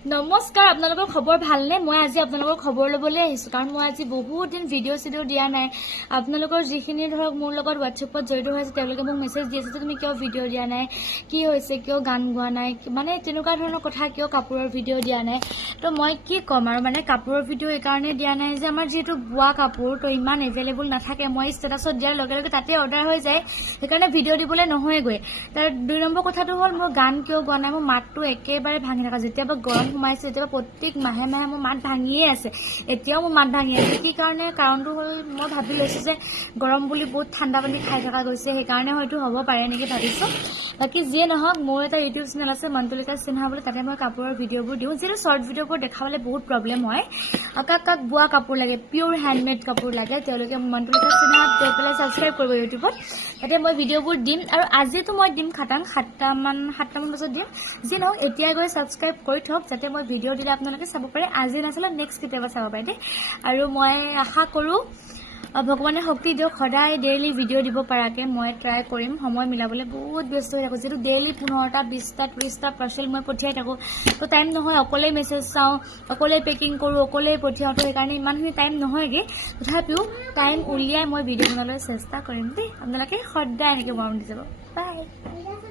নমস্কাৰ আপোনালোকৰ খবৰ ভালনে মই আজি আপোনালোকৰ খবৰ লবলৈ আহিছো কাৰণ মই আজি বহুত দিন ভিডিও দিয়া নাই আপোনালোকৰ যিখিনি ধৰক মোৰ লগত WhatsAppত জড়িত হৈছে তেওঁলোকে মোক মেছেজ দি আছে তুমি কিয় ভিডিও দিয়া নাই কি হৈছে কিয় গান গোৱা নাই মানে তেনেকুৱা ধৰণৰ কথা কিয় কাপোৰৰ ভিডিও দিয়া নাই তো মই কি কম আৰু মানে কাপোৰৰ ভিডিও এই কাৰণে দিয়া নাই যে আমাৰ যেটো বোৱা কাপোৰ তো ইমান এভেইলেবল নাথাকে মই ষ্টেটাছত দিয়াৰ লগে লগে তাতে অৰ্ডাৰ হৈ যায় সেইকাৰণে ভিডিও দিবলৈ নহয় গৈ তাৰ দুই নম্বৰ কথাটো হ'ল মোৰ গান কিয় গোৱা নাই মোৰ মাতটো একেবাৰে ভাঙি থকা যেতিয়াবা গৰম সোমাইছে তেতিয়া প্ৰত্যেক মাহে মাহে মোৰ মাত ভাঙিয়ে আছে এতিয়াও মোৰ মাত ভাঙি আছে কি কাৰণে কাৰণটো হ'ল মই ভাবি লৈছো যে গৰম বুলি বহুত ঠাণ্ডা পানী খাই থকা গৈছে সেইকাৰণে হয়তো হ'ব পাৰে নেকি ভাবিছো বাকি যিয়ে নহওক মোৰ এটা ইউটিউব চেনেল আছে মন্তুলিকা সিনহা বুলি তাতে মই কাপোৰৰ ভিডিওবোৰ দিওঁ যেটো শৰ্ট ভিডিওবোৰ দেখাবলৈ বহুত প্ৰবলেম হয় কাক বোৱা কাপোৰ লাগে পিওৰ হ্যান্ডমেড কাপোৰ লাগে তেওঁলোকে মন্তুলিকা সিনহা গৈ পেলাই সাবস্ক্ৰাইব কৰিব ইউটিউবত তাতে মই ভিডিওবোৰ দিম আৰু আজিতো মই দিম খাটাং 7টা মান বজাত দিম যি নহওক এতিয়া গৈ সাবস্ক্ৰাইব কৰি থওক যাতে মই ভিডিও দিলে আপোনালোকে চাব পাৰে আজি নাছলে নেক্সট কেতিয়াবা চাব পাৰে দে আৰু মই আশা কৰো ভগৱানে শক্তি দিয়ক সদায় ডেইলি ভিডিও দিব পৰাকে মই ট্ৰাই কৰিম সময় মিলাবলৈ বহুত ব্যস্ত হৈ থাকো যেটো ডেইলি 15টা 20টা 30টা পাৰ্সেল মই পঠিয়াই থাকো তো টাইম নহয় অকলে মেছেজ চাও অকলে পেকিং কৰো অকলে পঠিয়াও তো সেইকাৰণে ইমানখিনি টাইম নহয়গে তথাপিও টাইম উলিয়াই মই ভিডিও বনাবলৈ চেষ্টা কৰিম দে আপোনালোকে সদায় এনেকৈ মৰম দি যাব বাই